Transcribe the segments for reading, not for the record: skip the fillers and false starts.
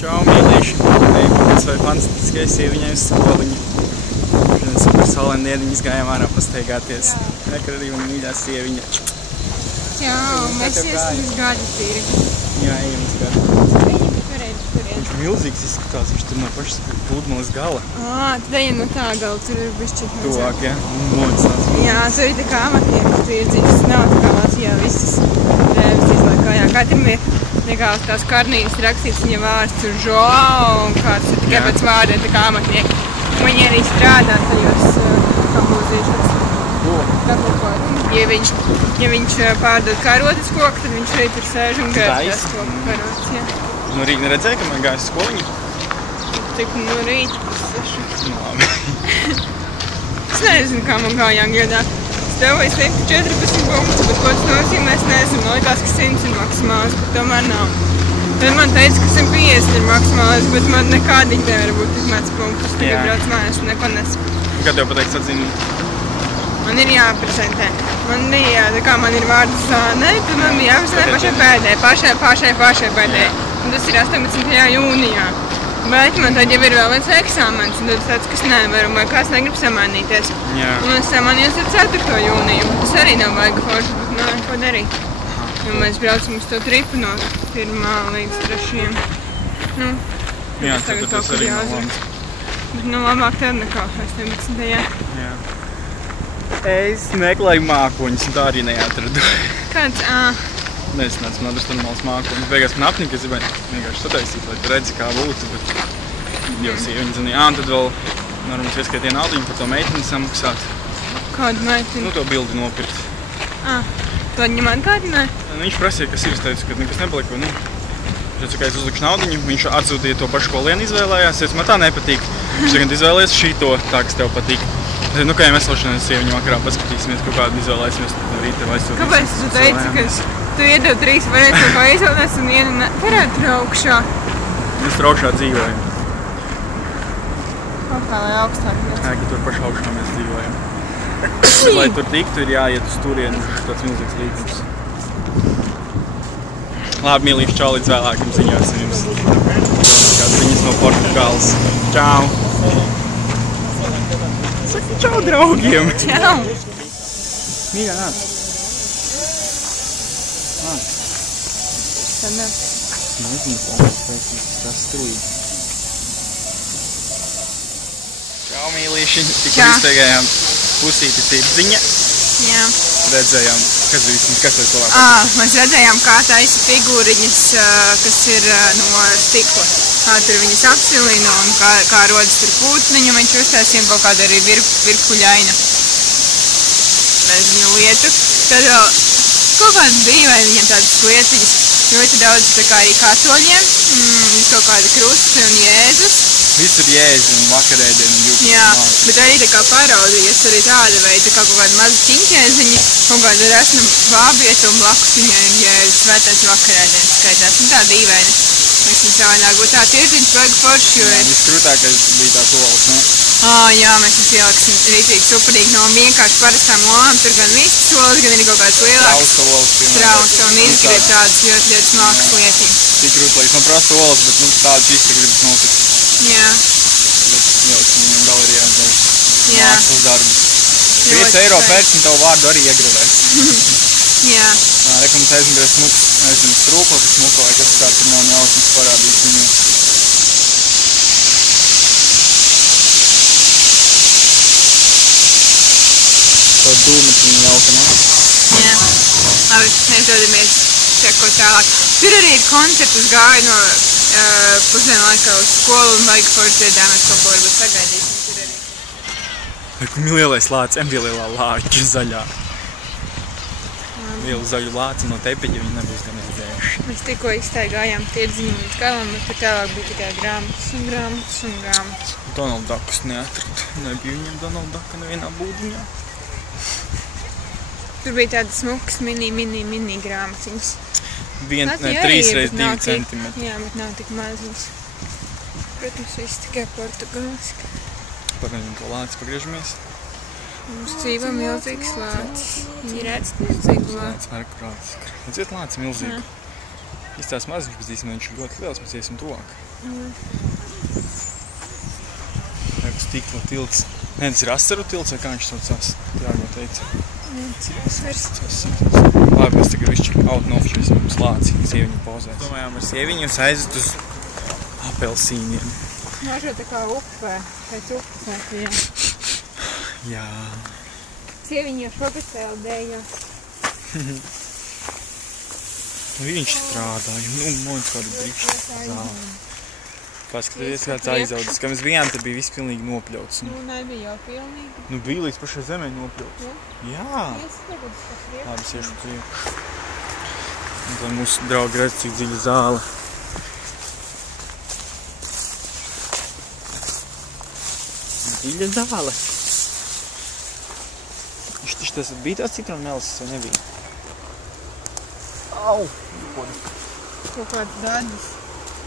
Čau, mīlīši! Pēc vai fantastiskais sieviņai uz skoliņu. Šodien super saulaina diena, izgājām ārā pastaigāties. Nekar arī man mīļā sieviņa. Čau, mēs iesim uz gadu tīri. Jā, ejam uz gadu. Viņš milzīgs izskatās, viņš tur no pašas pludmales gala. Tad ejam no tā gala, tur ir bišķi. Tuvāk, ja? Nodzināts. Jā, tur ir tā kā amatnieki, tur ir dzīves, nav tā kā Latvijā visas drēbes izlaikā. Jā, katram ir nekā uz tās karnīnas rakstīts viņa vārds, tur Joao un kāds ir tikai pēc vārdiem tā kā amatnieki. Viņi arī strādā tajos apūzīšanas. Ja viņš pārdod karotes koku, tad viņš arī tur sēž un gērtās koku karotes, jā. No rīta neredzēja, ka man gājas skoliņu? Tik no rīta puseši. Labi. Es nezinu, kā man gājām giedā. Es tevoju 114 punktus, bet ko tas nozīmē, es nezinu. Man likās, ka 100 ir maksimāls, bet tomēr nav. Tad man teica, ka 150 ir maksimāls, bet man nekādīgi nevar būt tik mēc punktus. Tagad brauc mājās un neko nesapratu. Kad tev pateiks atzīmīt? Man ir jāprezentē. Man bija, tā kā man ir vārdu zāne, tad man bija jāprezentē pašai pēdējai. Un tas ir 18. jūnijā. Bet man tad jau ir vēl viens eksāmens, un tad es teicu, ka es nevaru, vai kāds negrib samanīties. Jā. Un es samanījos ar 4. jūniju. Tas arī nav baigi forši, bet nav ko darīt. Jo mēs braucam uz to tripu no 1. līdz 3. Nu, Jā, tas tagad tad kaut tas kur arī nav jāuzvar. labs. Bet nu labāk tad nekā 18. Jā. Es meklēju mākoņus, un tā arī neatradu. Kāds? Nesnāc, man atrast normāls mākoņus. Beigās man apnika, es gribēju vienkārši sataisīt, lai tu redzi, kā būtu, bet jau sieviņa zina. Jā, un tad vēl varbūt ieskaitīja naudiņu par to meiteni samaksāt. Kādu meiteni? Nu, to bildi nopirkt. Tu atņem atgādināji? Viņš prasīja, kas ir, es teicu, ka nekas nepalika. Nu, es teicu, ka es uzlikšu naudiņu, viņš atsūtīja to pašu, ko Liena izvēlējās. Es teicu, man tā nepatīk. Viņš tagad izvēlējies šito, tā, kas tev patīk. Nu, kā jau mēs lošanās sieviņu vakarā paskatīsimies, kaut kādu izvēlēsimies no rīta vai aizsūtīsim. Kāpēc tu teici, ka tu iedev 3 variantus, ko izvēlēs un vienu varētu traukšā? Mēs traukšā dzīvojam. Kaut kā, lai augstāk nec. Jā, ka tur pašā augšā mēs dzīvojam. Lai tur tiktu, ir jāiet uz turieni, tāds milzīgs līgums. Labi, mīlīši, čau, līdz vēlākam ziņosim jums. Kāds ziņas no Portugāles. Čau! Saka čau draugiem! Čau! Mīļā, nāc! Nāc! Tad nāc. Nezinu, tas strūji. Čau, mīlīši! Tikko izteigājām pusīti tirdziņa. Jā. Redzējām, kas bija kas tas labāk? Mēs redzējām, kā taisa figūriņas, kas ir no stikla. Kā tur viņas apsilina un kā rodas tur pūtniņu, viņš uztaisīja kaut kādu arī virkuļainu. Nezinu, lietu. Tad vēl kaut kāda dīvaina viņam tādas lietiņas. Ļoti daudz tā kā arī katoļiem, kaut kādi krusti un Jēzus. Visur Jēzus un vakarēdienu un jūtas. Jā, bet arī tā kā paraudījies arī tāda veida, tā kā kaut kāda maza ķiņķēziņa, kaut kāda resna bābieta un blakus viņai ir Jēzus svētais vakarēdienas skaitās. Un tā dīvaina. Mēs viņam savādāk būtu tā tirdziņš vajag forši, jo ir. Viskrūtākais bija tās olas, ne? Jā, mēs mums ieliksim rītīgi superīgi no vienkārši parastām olām. Tur gan vistas olas, gan arī kaut kādas lielākas. Strausa olas. Strausa un izgrib tādas ļoti smalkas lietiņas. Tik rūtlīgs. Man prasa olas, bet tādas īsti gribas nopirkt. Jā. Ļoti viņam galerijā dažs mākslas darbus. 5 eiro pēc un tavu vārdu arī iegravēs. Jā. Rekomendācija aizmugurēs smuks, nezinu, strūklis smuka vai kas kā tur nav jausmas parādīs viņu. To dūmetru jauka, ne? Jā. Labi, mēs dodamies sekot tālāk. Tur arī ir koncertus gāju no pusdienu laikā uz skolu un vajag forši dziedāmies kaut ko varbūt sagaidīsim tur arī. Kur lielais lācis, bija lielā lāķa zaļā. Lielu zaļu lāci no tepeļa viņi nebūs gan redzējuši. Mēs tikko iztaigājām tirdziņu līdz galam, bet tur tālāk bija tikai grāmatas un grāmatas un grāmatas. Donald Duckus neatradu. Nebija viņam Donald Ducka nevienā būdiņā. Tur bija tādas smukas mini grāmatiņas. 3x2 centimetri. Jā, bet nav tik maziņas. Protams, viss tikai portugāliski. Pagaidām to lāci pagriežamies. Mums dzīvo milzīgs lācis. Viņi redz milzīgu lāci. Redziet lāci milzīgu. Izstās maziņš, bet īstenībā viņš ir ļoti liels, mēs iesim tuvāk. Liekas stikla tilts. Nē, tas ir asaru tilts, vai kā viņš saucās? Jāgo teica. Labi, mēs tagad višķi outnofišēsim slāci, sieviņu pozēs. Domājām ar sieviņu un aizet uz apelsīniem. Mažo tā kā upē, pēc upes mēs bijām. Jā. Sieviņu jau šogad peldējās. Viņš strādāja, mums kādu brīkšu zāli. Paskaties, kāds aizaudzis. Kad mēs bijām, tad bija viss pilnīgi nopļauts. Nu, nebija jau pilnīgi. Nu, bija līdz pašai zemē nopļauts. Jā. Labi, es iešu priekšu. Un lai mūsu draugi redz, cik dziļa zāle. Dziļa zāle. Tas bija tās citronu melises, vai nebija? Au! Kaut kāds daļas.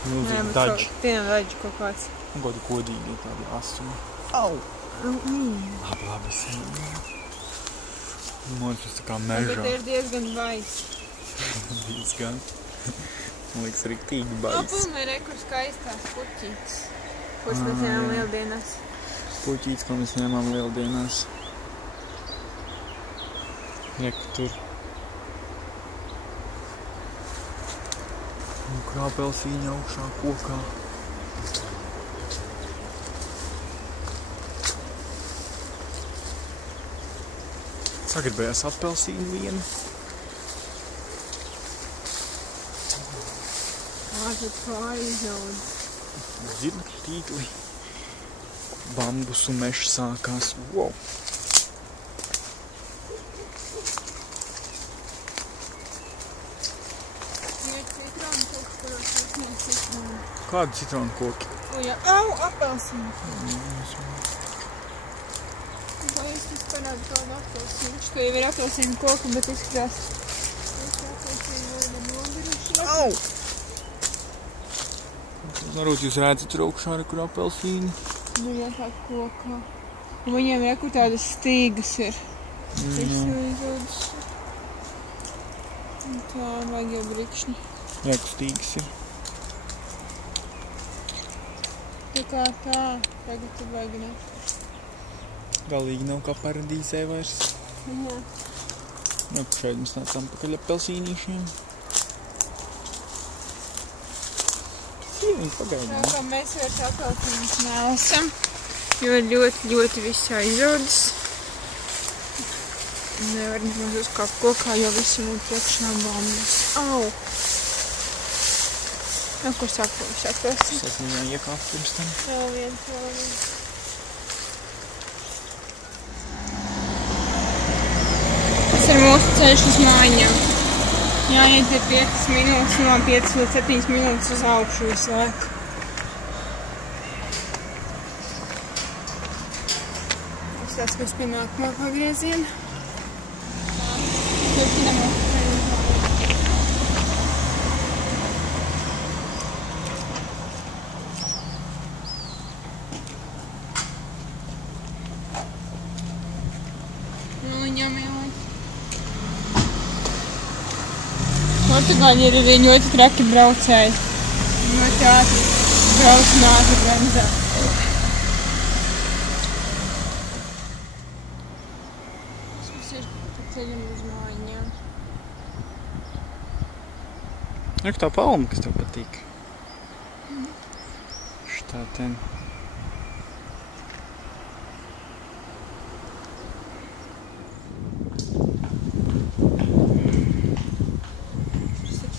Milzīgi daļi. Tienam daļi kaut kāds. Un kādi kodīgi tādi asumi. Au! Labi, Man tas tā kā mežā. Bet ir diezgan bais. Diezgan. Man liekas, riktīgi bais. Apilmē re, kur skaistās puķītes. Ko mēs ņēmām lieldienās. Puķītes, ko mēs ņēmām lieldienās. Reku tur. Un krāpelsīņa augšā kokā. Sagribējās apelsīnu vienu. Tad pāri izaudzis. Zirga tīkli. Bambusu mežs sākās. Wow! Kādi citronu koki? Au, apelsīni. Vai es parādu kādu apelsīnu? Viņš to jau ir apelsīnu koku, bet izskatās. Apelsīnu vai nenobiruši. Au! Varbūt jūs redzat tur augšā, kur apelsīni. Nu, jā, tā kokā. Un viņiem ir, kur tādas stīgas ir. Izaudzis. Un tā, vajag jau brikšņi. Jā, kur stīgas ir. Tā kā tā, tagad tu vajag ne. Galīgi nav kā paradīzē vairs. Jā. Nu, šeit mēs nācām pakaļ apelsīnīšiem. Viņi pagaidām. Tā kā mēs vairs apelsīnus nelasam, jo ļoti viss aizaudzis. Nevar nemaz uzkāpt kokā, jo visi mūs priekšā bambus. Au! Nu, ko saka, viņš apelsīns? Es esmu viņā iekāpt pirms tam. Vēl viens. Tas ir mūsu ceļš uz mājām. Jāiet ir 5 minūtes, no 5 līdz 7 minūtes uz augšu visu laiku. Tas tāds, kas pie nākamā pagrieziena. Turpinam atpakaļ. Portugāļi ir arī ļoti traki braucēji. Ļoti ātri brauc un ātri bremzē. Tas ir pa ceļam uz mājām. Reku tā palma, kas tev patīk. Šitā ten.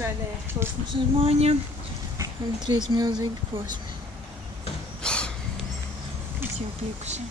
Pēdējais posms uz mājām un 3 milzīgi posmi. Es jau tiekusam.